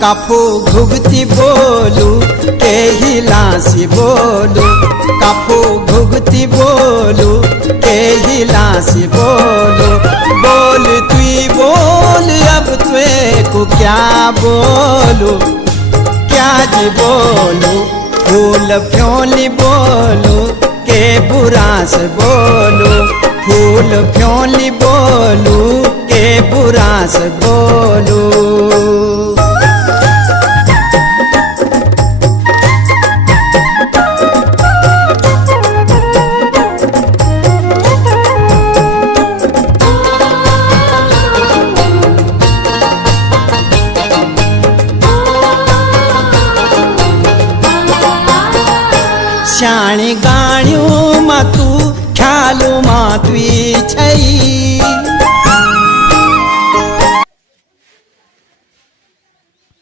काफू घुगती बोलू के हिलासी बोलू, काफू घुगती बोलू के हिलासी बोलू। बोल तू बोल अब तुए को क्या बोलू, क्या जी बोलू। फूल फ्योली बोलू के बुरा से बोलू, फूल फ्योली बोलू के बुरा से बोलू। श्याणी गाणियों मा तू ख्यालू मा तुई छई,